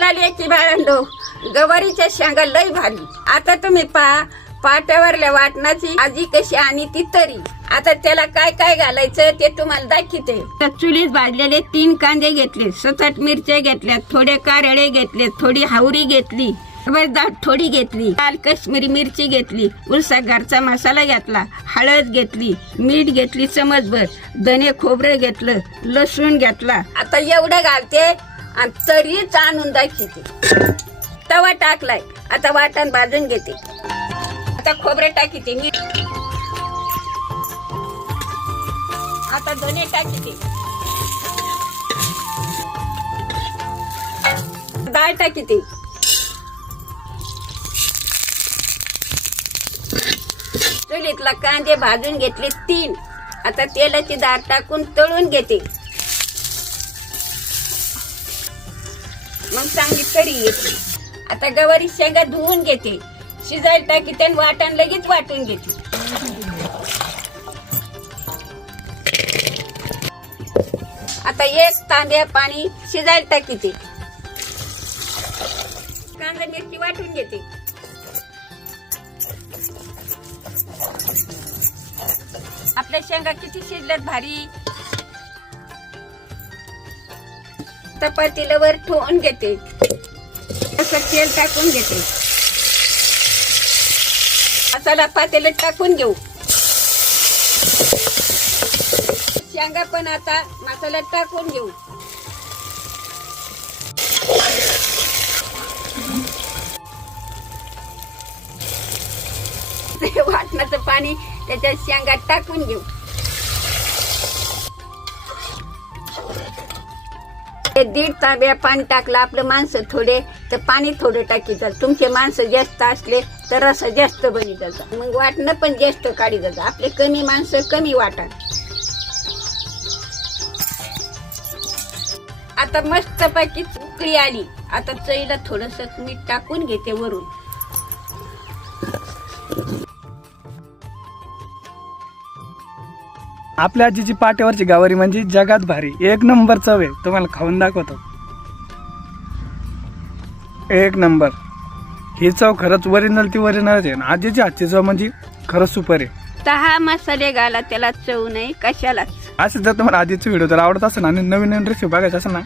चला लेकी बाळांनो, गवारीच्या शेंगा लय भारी. आता तुम्ही पहा पाट्यावरल्या वाटणाची आजी कशी आणि ती तरी. आता त्याला काय काय घालायचं ते तुम्हाला दाखवते. चुलीत भाजलेले 3 कांदे घेतले, 7-8 मिरच्या घेतल्या, थोडे कारळे घेतले, थोडी हावरी घेतली, थोडी घेतली, लाल काश्मीरी मिरची घेतली, उलसा घरचा मसाला घेतला, हळद घेतली, मीठ घेतली चमचभर, धने खोबरं घेतलं, लसूण घेतला. आता एवढं घालते आणि तरीच आणून दाखवते. तवा टाकलाय, आता वाटण भाजून घेते. आता खोबरं टाकीते, मीठ, आता धने टाकीते, डाळ टाकीते, चुलीतला कांदे भाजून घेतले 3. आता तेलाची धार टाकून तळून घेते. मग चांगली तरी येते. आता गवारी शेंगा धुवून घेते, शिजायला टाकीते आणि वाटण लगेच वाटून घेते. आता 1 तांब्या पाणी शिजायला टाकीते. कांदा मिरची वाटून घेते. आपल्या शेंगा किती शिजल्यात भारी. चपातीला वर ठेवून घेते, असं तेल टाकून घेते. मसाला पातेल्यात टाकून घेऊ. शेंगा पण आता मसाल्यात टाकून घेऊ. वाटणाचं पाणी त्याच्यात शेंगा टाकून घेऊ. 1.5 तांब्या पाणी टाकलं. आपलं माणसं थोडे तर पाणी थोडं टाकीचं. तुमचे माणसं जास्त असले तर रस्सा जास्त बनी जातात, मग वाटणं पण जास्त काढी जातं. आपले कमी माणसं कमी वाटण. आता मस्त पैकी उकळी आली. आता चवीला थोडस मीठ टाकून घेते वरून. आपल्या आजीची पाट्यावरची गवारी म्हणजे जगात भारी. 1 नंबर चव आहे. तुम्हाला खाऊन दाखवतो. 1 नंबर. ही चव खरंच ओरिजिनल ती ओरिजिनलच आहे. आजीची हातची चव म्हणजे खरंच सुपर आहे. 10 मसाले घाला, त्याला चव नाही कशाला. असं जर तुम्हाला आजीचा व्हिडिओ जर आवडत असेल आणि नवीन नवीन रेसिपी बघायची असेल ना,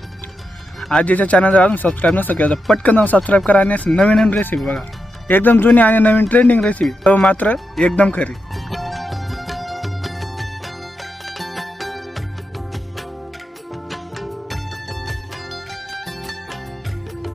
आजीच्या चॅनल जर अजून सबस्क्राईब नसेल केलं तर पटकन सबस्क्राईब करा आणि नवीन नवीन रेसिपी बघा. एकदम जुनी आणि नवीन ट्रेंडिंग रेसिपी, चव मात्र एकदम खरी.